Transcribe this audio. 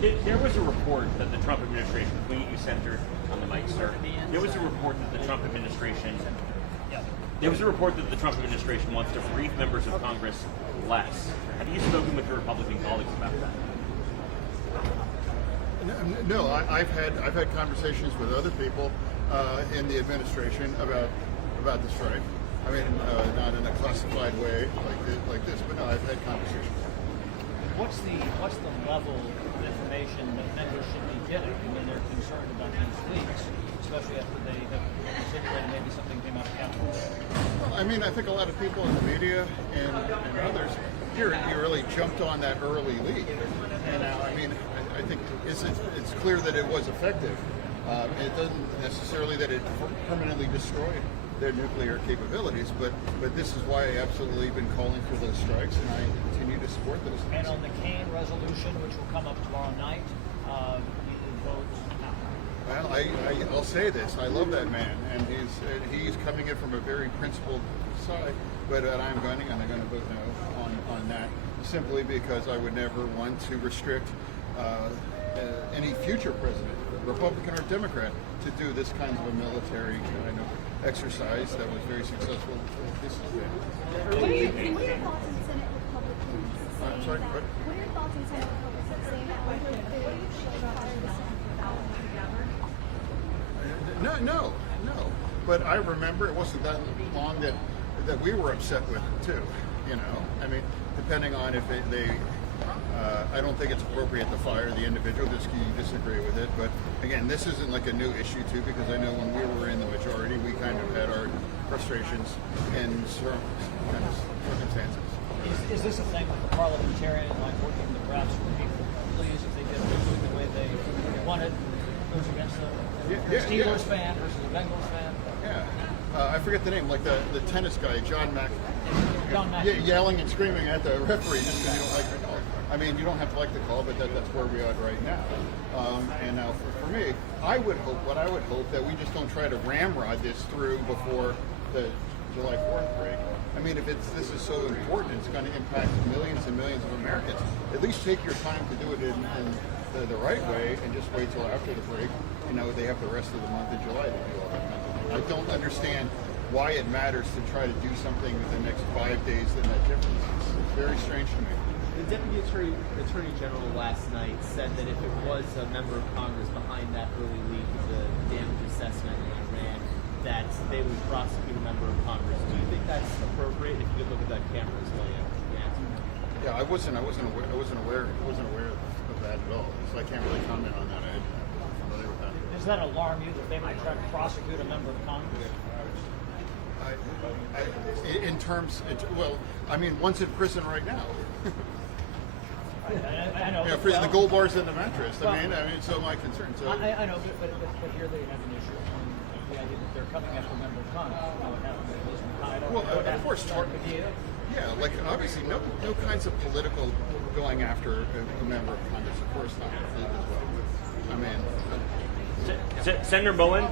There was a report that the Trump administration, can we get you centered on the mic, sir? There was a report that the Trump administration, wants to brief members of Congress less. Have you spoken with your Republican colleagues about that? No, I've had conversations with other people in the administration about the strike. I mean, not in a classified way like this, but no, I've had conversations. What's the level of information that members should be getting? I mean, they're concerned about these leaks, especially after they have simulated maybe something came out of Capitol. Well, I mean, I think a lot of people in the media and others here, you really jumped on that early leak, and now, I mean, I think it's clear that it was effective. It doesn't necessarily that it permanently destroyed their nuclear capabilities, but this is why I absolutely been calling for those strikes, and I continue to support those. And on the Kane resolution, which will come up tomorrow night, you vote no. Well, I'll say this: I love that man, and he's coming in from a very principled side. But I'm going to vote no on that, simply because I would never want to restrict any future president, Republican or Democrat, to do this kind of a military kind of exercise that was very successful. This is What are your thoughts on Senate Republicans saying sorry, that? What are your thoughts on Senate Republicans saying that we would fire the Senate? No. But I remember it wasn't that long that we were upset with it too. You know, I mean, depending on if they I don't think it's appropriate to fire the individual. Just you disagree with it, but again, this isn't like a new issue too, because I know when we were in the majority, we kind of had our frustrations in certain kind of circumstances. Is this a thing with the parliamentarian, like working the perhaps with people, please, if they get the way they want it, goes against the Steelers fan versus the Bengals fan? Yeah. I forget the name, like the tennis guy, John Mack, yelling and screaming at the referee just because you don't like the call. I mean, you don't have to like the call, but that's where we are right now. And now for me, I would hope that we just don't try to ramrod this through before the July 4th break. I mean, if this is so important, it's going to impact millions and millions of Americans. At least take your time to do it in the right way, and just wait till after the break. You know, they have the rest of the month of July to do all that kind of thing. I don't understand why it matters to try to do something in the next 5 days in that difference. It's very strange to me. The Deputy Attorney General last night said that if it was a member of Congress behind that early leak of the damage assessment in Iran, that they would prosecute a member of Congress. Do you think that's appropriate? If you could look at that camera as well, yeah. I wasn't aware of that at all. So I can't really comment on that. I'm not familiar with that. Does that alarm you that they might try to prosecute a member of Congress? I mean, one's in prison right now. I know. Yeah, for the gold bars in the mattress. I mean, so my concern. So I know, but here they have an issue on the idea that they're coming after a member of Congress. Well, of course, yeah, like obviously no kinds of political going after a member of Congress. Of course not. As well. I mean, Senator Bowen,